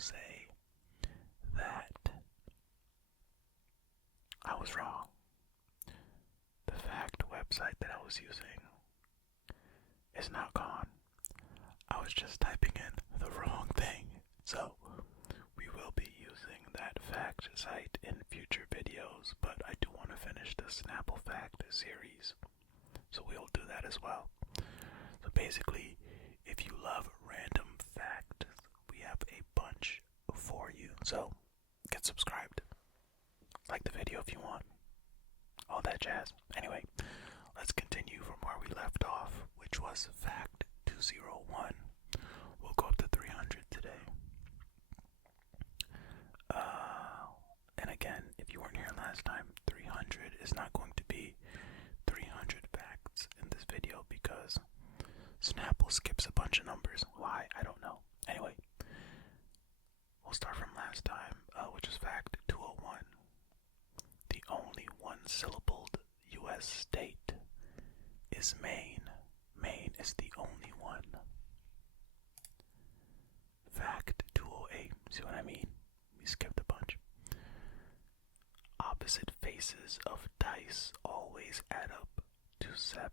say that I was wrong. The fact website that I was using is now gone. I was just typing in the wrong thing. So we will be using that fact site in future videos, but I do want to finish the Snapple fact series. So we'll do that as well. So basically, if you love random facts, we have a bunch for you. So get subscribed. Like the video if you want. All that jazz. Anyway, let's continue from where we left off, which was fact 201. We'll go up to 300 today. And again, if you weren't here last time, 300 is not going to be 300 facts in this video because Snapple skips a bunch of numbers. Why? I don't know. Anyway, we'll start from last time, which is fact 201. The only one-syllabled U.S. state is Maine. Maine is the only one. Fact 208. See what I mean? We skipped a bunch. Opposite faces of dice always add up to 7.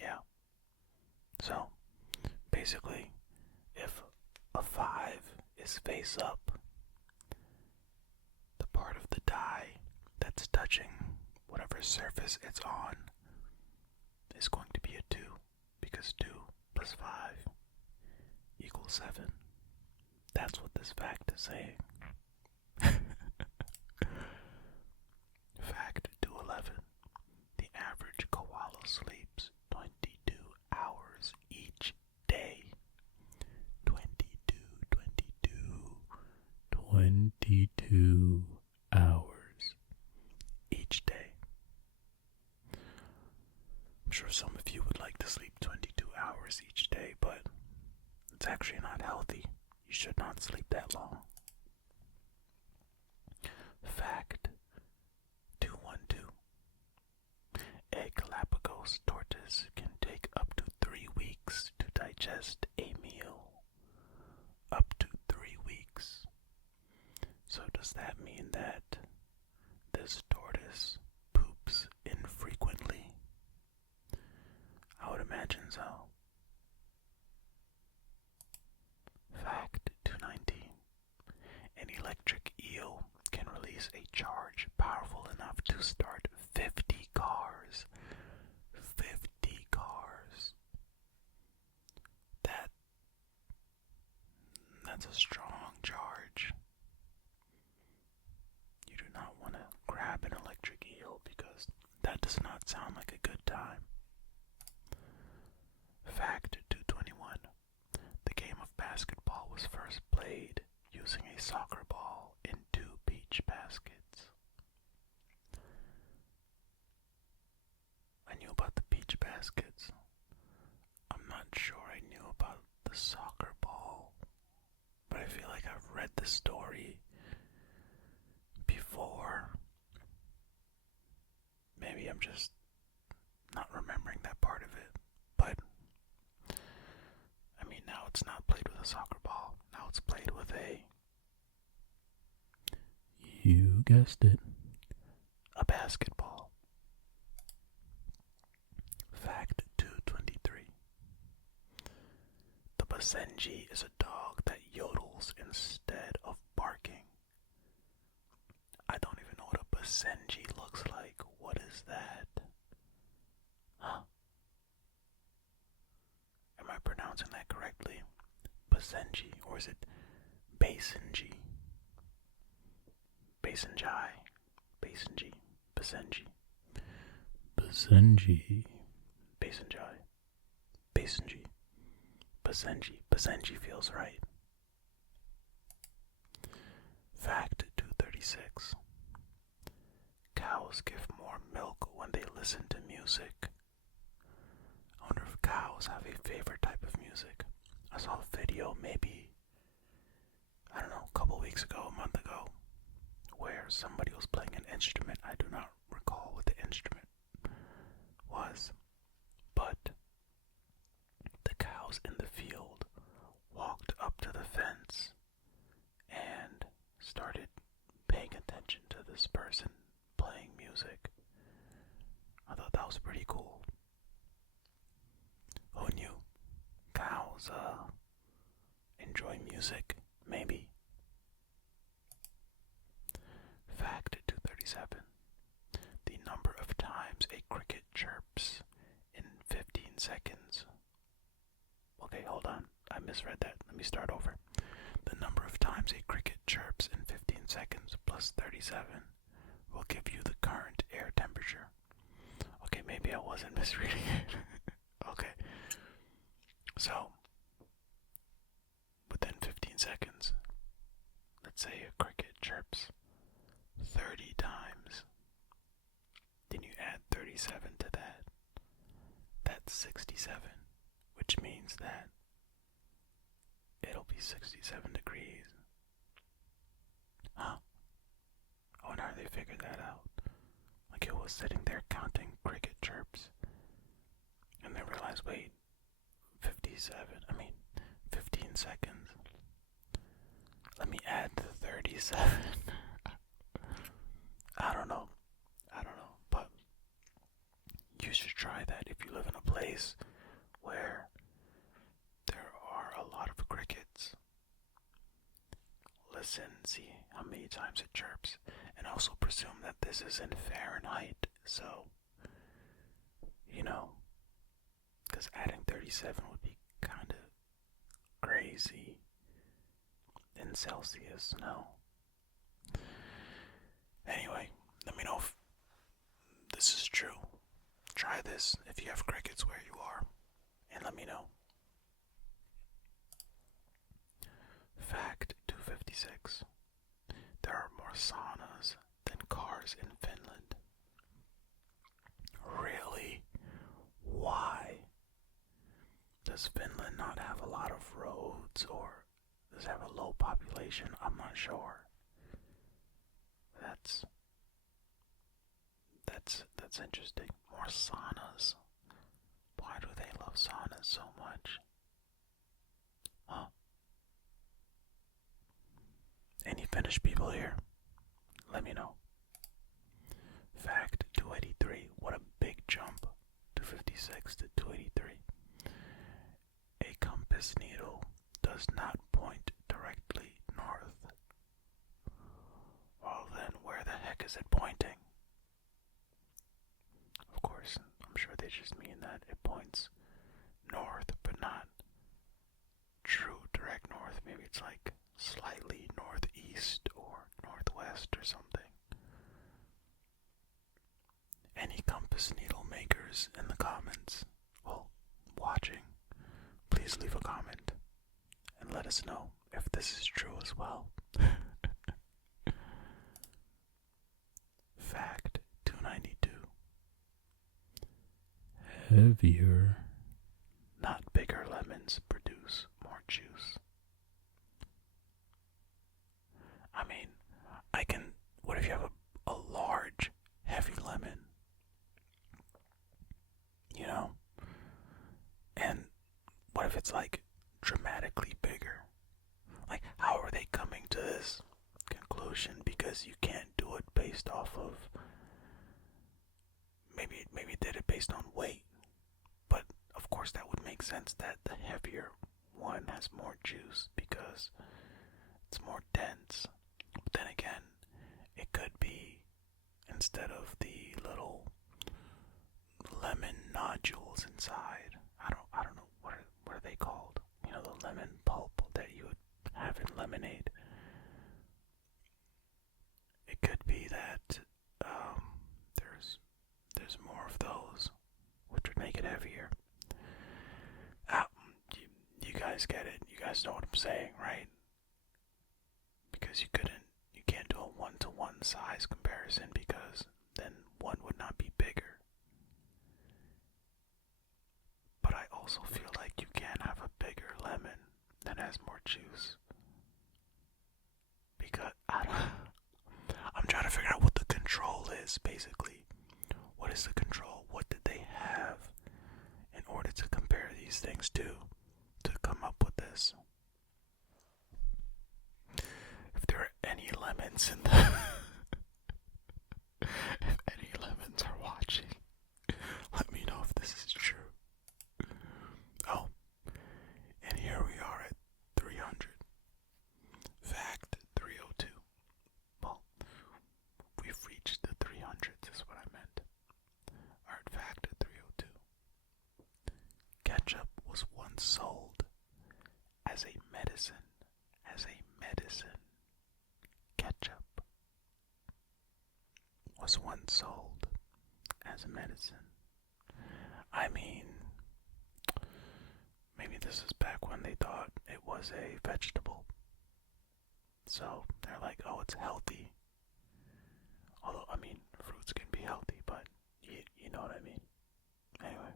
Yeah. So, basically, if a 5 is face up, the part of the die that's touching whatever surface it's on is going to be a 2, because 2 plus 5 equals 7. That's what this fact is saying. Fact 211. The average koala sleeps 22 hours each day. 22 hours each day. I'm sure some of you would like to sleep 22 hours each day, but it's actually not healthy. You should not sleep that long. Fact 212. A Galapagos tortoise can take up to 3 weeks to digest a meal. Up to 3 weeks. So does that mean that this tortoise poops infrequently? I would imagine so. Fact 219. An electric eel can release a charge powerful enough to start 50 cars. 50 cars. That's a strong charge. You do not want to grab an electric eel because that does not sound like a good time. Fact 221. The game of basketball was first played using a soccer ball in 2 beach baskets. I knew about the beach baskets. I'm not sure I knew about the soccer ball, but I feel like I've read the story before. Maybe I'm just not remembering that part of it, but I mean, now it's not played with a soccer ball. Now it's played with you guessed it, a basketball. Fact 223. The Basenji is a dog that yodels instead of barking. I don't even know what a Basenji looks like. What is that? Huh? Am I pronouncing that correctly? Basenji, or is it Basenji? Basenji. Basenji. Basenji. Basenji. Basenji. Basenji. Basenji. Basenji feels right. Fact 236. Cows give more milk when they listen to music. I wonder if cows have a favorite type of music. I saw a video maybe, I don't know, a couple weeks ago, a month ago, where somebody was playing an instrument. I do not recall what the instrument was, but the cows in the field walked up to to the fence and started paying attention to this person playing music. I thought that was pretty cool. Who knew? Cows, enjoy music, maybe. Fact 237. The number of times a cricket chirps in 15 seconds. Okay, hold on. I misread that. Let me start over. The number of times a cricket chirps in 15 seconds plus 37 will give you the current air temperature. Okay, maybe I wasn't misreading it. Okay. So, within 15 seconds, let's say a cricket chirps 30 times. Then you add 37 to that. That's 67, which means that it'll be 67 degrees. Huh? I wonder how they figured that out. Like it was sitting there counting cricket chirps. And they realized, wait, 15 seconds. Let me add the 37. I don't know. But you should try that if you live in a place where there are a lot of crickets. Listen, see how many times it chirps, and also presume that this is in Fahrenheit, so, because adding 37 would be kind of crazy. In Celsius, no. Anyway, let me know if this is true. Try this if you have crickets where you are, and let me know. Fact 256. There are more saunas than cars in Finland. Really? Why? Does Finland not have a lot of roads, or does it have a low population? I'm not sure. That's interesting. More saunas. Why do they love saunas so much? Huh? Any Finnish people here? Let me know. Fact 283. What a big jump. 256 to 283. A compass needle does not point directly north. Well then, where the heck is it pointing? Of course, I'm sure they just mean that it points north, but not true direct north. Maybe it's like slightly northeast or northwest or something. Any compass needle makers in the comments, well, watching, please leave a comment and let us know if this is true as well. Fact 292. Heavier, not bigger lemons produce more juice. What if you have a large, heavy lemon? And what if it's like dramatically bigger? Like, how are they coming to this conclusion? Because you can't do it based off of, maybe did it based on weight. But of course that would make sense that the heavier one has more juice because it's more dense. But then again, it could be, instead of the little lemon nodules inside, I don't know what are they called? The lemon pulp that you would have in lemonade. It could be that there's more of those, which would make it heavier. You guys get it. You guys know what I'm saying, right? Because you can't do a 1-to-1 size comparison, because then one would not be bigger. But I also feel like you can have a bigger lemon that has more juice. Because I'm trying to figure out what the control is, basically. What is the control? What did they have in order to compare these things to come up with this? lemons in the if any lemons are watching, let me know if this is true. Oh, and here we are at 300. Fact 302. Well, we've reached the 300s is what I meant. Alright, fact 302. Ketchup was once sold as a medicine. Ketchup was once sold as a medicine. I mean, maybe this is back when they thought it was a vegetable. So they're like, oh, it's healthy. Although, I mean, fruits can be healthy, but you know what I mean. Anyway,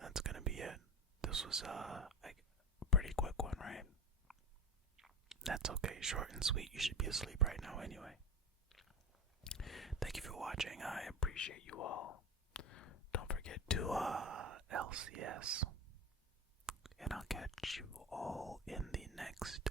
that's gonna be it. This was like a pretty quick one, right? That's okay, short and sweet. You should be asleep right now anyway. Thank you for watching. I appreciate you all. Don't forget to LCS. And I'll catch you all in the next